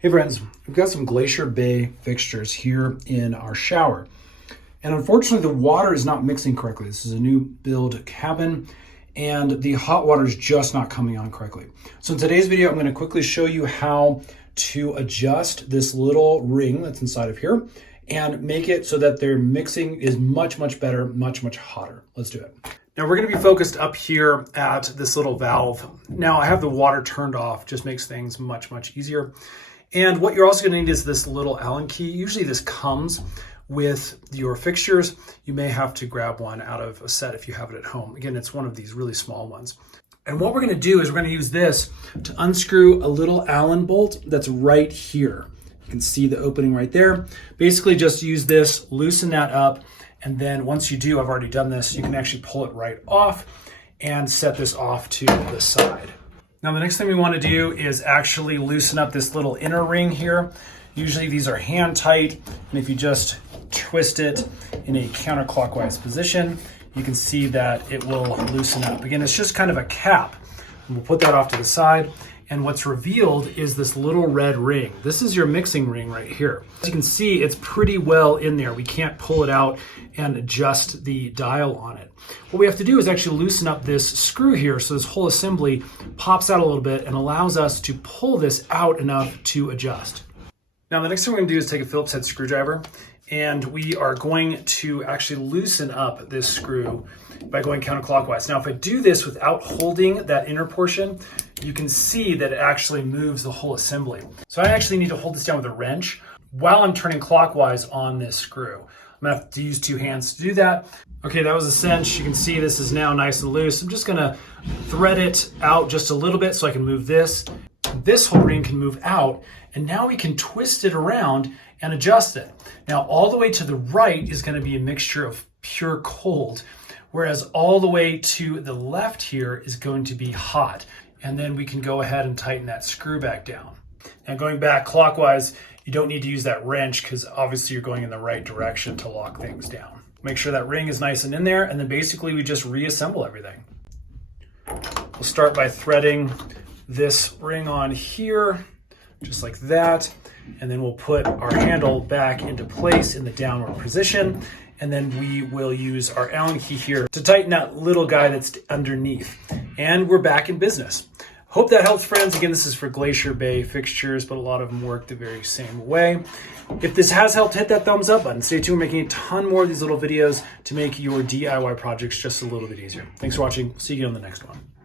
Hey friends, we've got some Glacier Bay fixtures here in our shower. And unfortunately the water is not mixing correctly. This is a new build cabin and the hot water is just not coming on correctly. So in today's video, I'm going to quickly show you how to adjust this little ring that's inside of here and make it so that their mixing is much better, much hotter. Let's do it. Now we're going to be focused up here at this little valve. Now I have the water turned off, just makes things much easier. And what you're also going to need is this little Allen key. Usually this comes with your fixtures. You may have to grab one out of a set if you have it at home. Again, it's one of these really small ones. And what we're going to do is we're going to use this to unscrew a little Allen bolt that's right here. You can see the opening right there. Basically just use this, loosen that up, and then once you do, I've already done this, you can actually pull it right off and set this off to the side. Now the next thing we want to do is actually loosen up this little inner ring here. Usually these are hand tight, and if you just twist it in a counterclockwise position, you can see that it will loosen up. Again, it's just kind of a cap. We'll put that off to the side, and what's revealed is this little red ring. This is your mixing ring right here. As you can see, it's pretty well in there. We can't pull it out and adjust the dial on it. What we have to do is actually loosen up this screw here so this whole assembly pops out a little bit and allows us to pull this out enough to adjust. Now the next thing we're going to do is take a Phillips head screwdriver, and we are going to actually loosen up this screw by going counterclockwise. Now if I do this without holding that inner portion, you can see that it actually moves the whole assembly. So I actually need to hold this down with a wrench while I'm turning clockwise on this screw. I'm gonna have to use two hands to do that. Okay, that was a cinch. You can see this is now nice and loose. I'm just gonna thread it out just a little bit so I can move this. This whole ring can move out, and now we can twist it around and adjust it. Now all the way to the right is gonna be a mixture of pure cold, whereas all the way to the left here is going to be hot. And then we can go ahead and tighten that screw back down. Now going back clockwise, you don't need to use that wrench because obviously you're going in the right direction to lock things down. Make sure that ring is nice and in there, and then basically we just reassemble everything. We'll start by threading this ring on here, just like that, and then we'll put our handle back into place in the downward position, and then we will use our Allen key here to tighten that little guy that's underneath. And we're back in business. Hope that helps, friends. Again, this is for Glacier Bay fixtures, but a lot of them work the very same way. If this has helped, hit that thumbs up button. Stay tuned, we're making a ton more of these little videos to make your DIY projects just a little bit easier. Thanks for watching. See you on the next one.